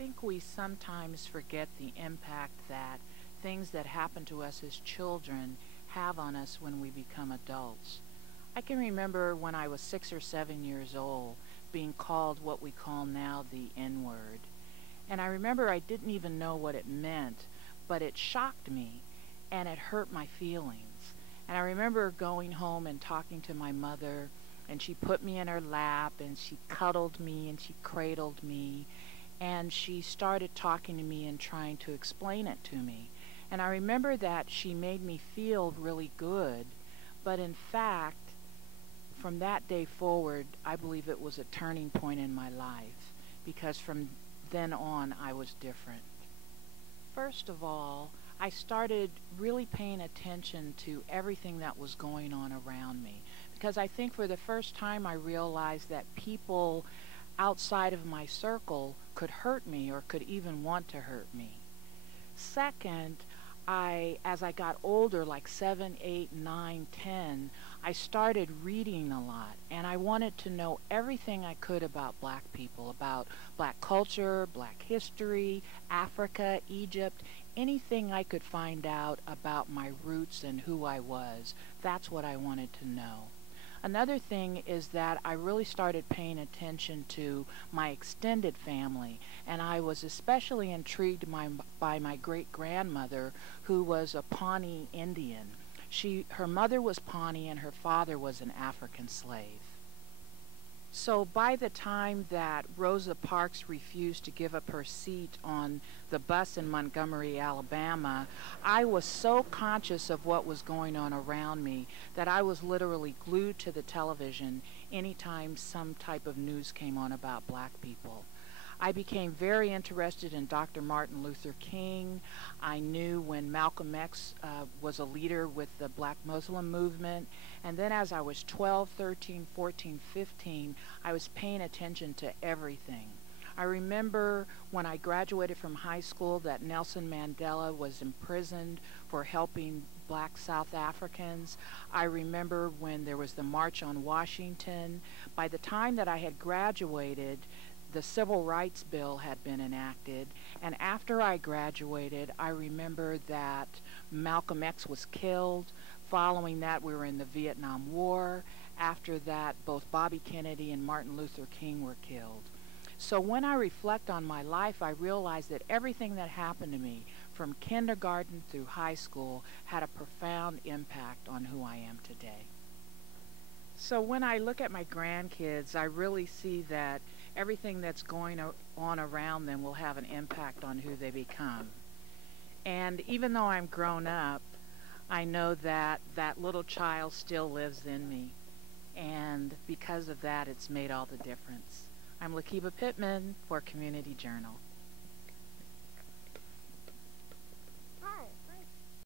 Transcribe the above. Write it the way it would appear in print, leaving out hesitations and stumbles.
think we sometimes forget the impact that things that happen to us as children have on us when we become adults. I can remember when I was 6 or 7 years old being called what we call now the N word. And I remember I didn't even know what it meant, but it shocked me and it hurt my feelings. And I remember going home and talking to my mother, and she put me in her lap and she cuddled me and she cradled me, and she started talking to me and trying to explain it to me. And I remember that she made me feel really good, but in fact, from that day forward, I believe it was a turning point in my life, because from then on I was different. First of all, I started really paying attention to everything that was going on around me, because I think for the first time I realized that people outside of my circle could hurt me or could even want to hurt me. Second, as I got older, like 7, 8, 9, 10, I started reading a lot, and I wanted to know everything I could about black people, about black culture, black history, Africa, Egypt, anything I could find out about my roots and who I was. That's what I wanted to know. Another thing is that I really started paying attention to my extended family, and I was especially intrigued by my great-grandmother, who was a Pawnee Indian. Her mother was Pawnee and her father was an African slave. So by the time that Rosa Parks refused to give up her seat on the bus in Montgomery, Alabama, I was so conscious of what was going on around me that I was literally glued to the television anytime some type of news came on about black people. I became very interested in Dr. Martin Luther King. I knew when Malcolm X was a leader with the Black Muslim movement. And then as I was 12, 13, 14, 15, I was paying attention to everything. I remember when I graduated from high school that Nelson Mandela was imprisoned for helping black South Africans. I remember when there was the March on Washington. By the time that I had graduated, the Civil Rights Bill had been enacted, and after I graduated, I remember that Malcolm X was killed. Following that, we were in the Vietnam War. After that, both Bobby Kennedy and Martin Luther King were killed. So when I reflect on my life, I realize that everything that happened to me, from kindergarten through high school, had a profound impact on who I am today. So when I look at my grandkids, I really see that everything that's going on around them will have an impact on who they become. And even though I'm grown up, I know that that little child still lives in me. And because of that, it's made all the difference. I'm Lakiba Pittman for Community Journal.